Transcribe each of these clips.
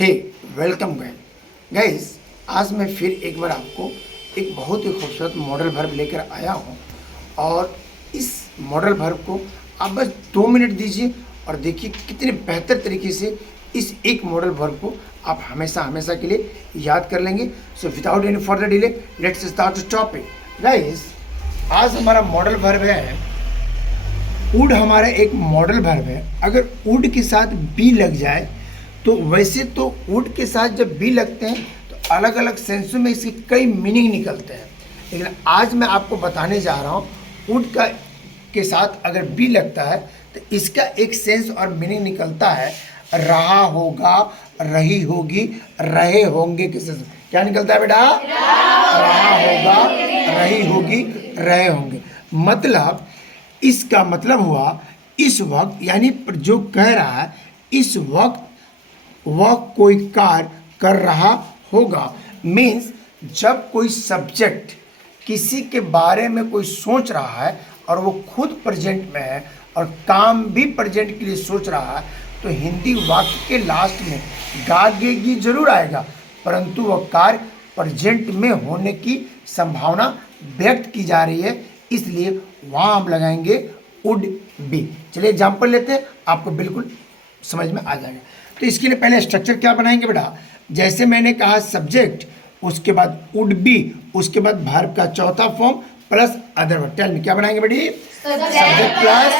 हे welcome guys, आज मैं फिर एक बार आपको एक बहुत ही खूबसूरत मॉडल वर्ब लेकर आया हूँ। और इस मॉडल वर्ब को आप बस 2 मिनट दीजिए और देखिए कितने बेहतर तरीके से इस एक मॉडल वर्ब को आप हमेशा हमेशा के लिए याद कर लेंगे। So without any further delay let's start the topic. Guys, आज हमारा मॉडल वर्ब है वुड। हमारा एक मॉडल वर्ब है। अगर वुड के साथ बी लग जाए तो वैसे तो वुड के साथ जब बी लगते हैं तो अलग अलग सेंसों में इसके कई मीनिंग निकलते हैं, लेकिन आज मैं आपको बताने जा रहा हूँ वुड का के साथ अगर बी लगता है तो इसका एक सेंस और मीनिंग निकलता है रहा होगा, रही होगी, रहे होंगे के सेंस। क्या निकलता है बेटा? रहा होगा, रही होगी, रहे होंगे। मतलब इसका मतलब हुआ इस वक्त, यानी जो कह रहा है इस वक्त वह कोई कार्य कर रहा होगा। मीन्स जब कोई सब्जेक्ट किसी के बारे में कोई सोच रहा है और वो खुद प्रेजेंट में है और काम भी प्रेजेंट के लिए सोच रहा है तो हिंदी वाक्य के लास्ट में गागेगी जरूर आएगा, परंतु वह कार्य प्रेजेंट में होने की संभावना व्यक्त की जा रही है, इसलिए वहाँ हम लगाएंगे वुड बी। चलिए एग्जाम्पल लेते हैं, आपको बिल्कुल समझ में आ जाएगा। तो इसके लिए पहले स्ट्रक्चर क्या बनाएंगे बेटा? जैसे मैंने कहा सब्जेक्ट, उसके बाद वुड बी, उसके बाद वर्ब का चौथा फॉर्म प्लस अदर वर्ब। टेल में क्या बनाएंगे बेटी? Subject plus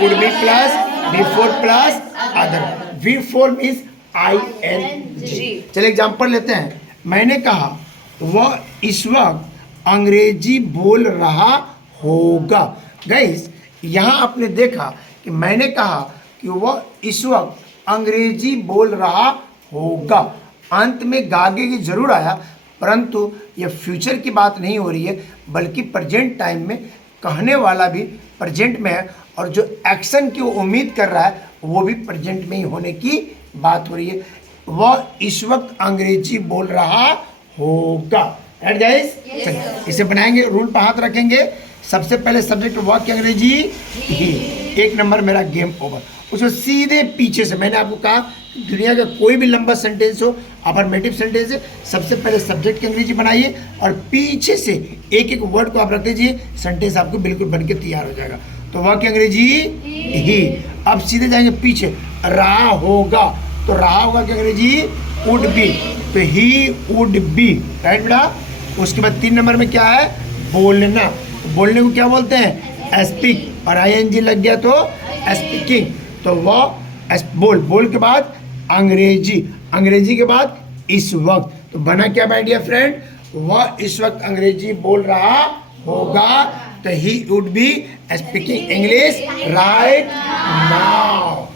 would be plus be four plus other. V four means ING। चलिए एग्जाम्पल लेते हैं। मैंने कहा वह इस वक्त अंग्रेजी बोल रहा होगा। गाइस, यहाँ आपने देखा कि मैंने कहा कि वह इस वक्त अंग्रेजी बोल रहा होगा। अंत में गागेगी जरूर आया, परंतु यह फ्यूचर की बात नहीं हो रही है, बल्कि प्रेजेंट टाइम में कहने वाला भी प्रेजेंट में है और जो एक्शन की वो उम्मीद कर रहा है वो भी प्रेजेंट में ही होने की बात हो रही है। वह इस वक्त अंग्रेजी बोल रहा होगा। Right guys? इसे बनाएंगे, रूल पर हाथ रखेंगे। सबसे पहले सब्जेक्ट वाक्य अंग्रेजी ही। 1 नंबर मेरा गेम ओवर। उसमें सीधे पीछे से मैंने आपको कहा दुनिया का कोई भी लंबा सेंटेंस हो, अफर्मेटिव सेंटेंस है, सबसे पहले सब्जेक्ट की अंग्रेजी बनाइए और पीछे से एक एक वर्ड को आप रख दीजिए, सेंटेंस आपको बिल्कुल बनके तैयार हो जाएगा। तो वाक्य अंग्रेजी ही। अब सीधे जाएंगे पीछे, रहा होगा, तो रहा होगा की अंग्रेजी वुड बी, तो ही वुड बी। राइट बेटा? उसके बाद 3 नंबर में क्या है? बोलना। बोलने को क्या बोलते हैं? स्पीक, और ING लग गया तो स्पीकिंग। तो वह बोल के बाद अंग्रेजी, अंग्रेजी के बाद इस वक्त, तो बना क्या माय डियर फ्रेंड? वह इस वक्त अंग्रेजी बोल रहा होगा, तो he would be speaking English right now.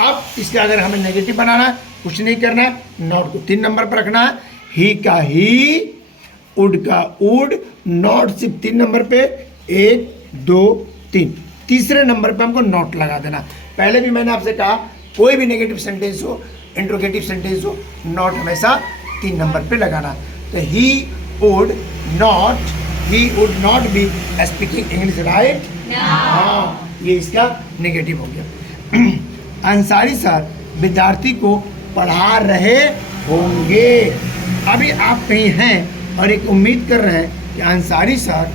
अब इसका अगर हमें नेगेटिव बनाना है, कुछ नहीं करना है, नॉट को 3 नंबर पर रखना है। ही का ही, वुड का वुड, नॉट सिर्फ 3 नंबर पे, 1 2 3, तीसरे नंबर पे हमको नॉट लगा देना। पहले भी मैंने आपसे कहा कोई भी नेगेटिव सेंटेंस हो, इंट्रोगेटिव सेंटेंस हो, नॉट हमेशा 3 नंबर पे लगाना। तो he would not be speaking English right हाँ, ये इसका नेगेटिव हो गया। अंसारी सर विद्यार्थी को पढ़ा रहे होंगे। अभी आप कहीं हैं और एक उम्मीद कर रहे हैं कि अंसारी सर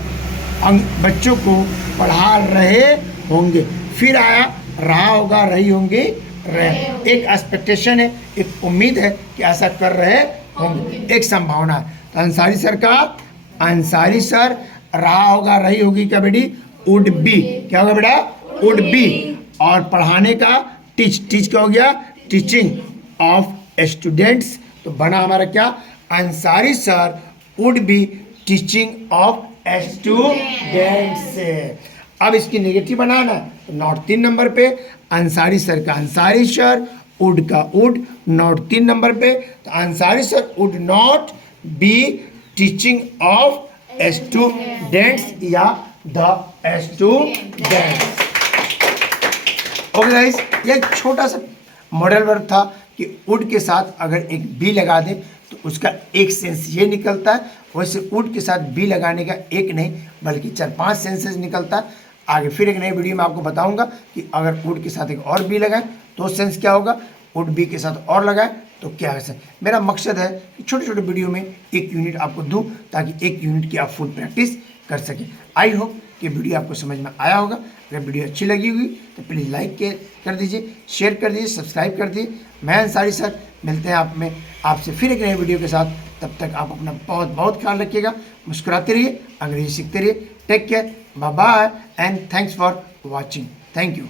बच्चों को पढ़ा रहे होंगे, फिर आया रहा होगा, रही होंगे, रहे। एक एक्सपेक्टेशन है, एक उम्मीद है कि ऐसा कर रहे होंगे, एक संभावना है। तो अंसारी सर रहा होगा, रही होगी क्या बेटी? Would be. क्या होगा बेटा? Would be. और पढ़ाने का टीच क्या हो गया? Teaching of students. तो बना हमारा क्या? Ansari sir would be teaching of students. अब इसकी नेगेटिव बनाना, तो नॉट 3 नंबर पे, अंसारी सर का अंसारी सर, वुड का वुड, नॉट 3 नंबर पे, तो Ansari sir would not be teaching of students या द स्टूडेंट्स। ओके गाइस, ये एक छोटा सा मॉडल वर्ब था कि वुड के साथ अगर एक बी लगा दें तो उसका एक सेंस ये निकलता है। वैसे वुड के साथ बी लगाने का एक नहीं बल्कि 4-5 सेंसेस निकलता है। आगे फिर एक नई वीडियो में आपको बताऊंगा कि अगर वुड के साथ एक और बी लगाएं तो सेंस क्या होगा, वुड बी के साथ और लगाएं तो क्या है सर, मेरा मकसद है कि छोटे छोटे वीडियो में एक यूनिट आपको दूं ताकि एक यूनिट की आप फुल प्रैक्टिस कर सकें। आई होप कि वीडियो आपको समझ में आया होगा। अगर वीडियो अच्छी लगी होगी तो प्लीज़ लाइक कर दीजिए, शेयर कर दीजिए, सब्सक्राइब कर दीजिए। मैं अंसारी सर मिलते हैं आपसे फिर एक नए वीडियो के साथ। तब तक आप अपना बहुत बहुत ख्याल रखिएगा, मुस्कुराते रहिए, अंग्रेजी सीखते रहिए। Take care, bye bye and thanks for watching. Thank you.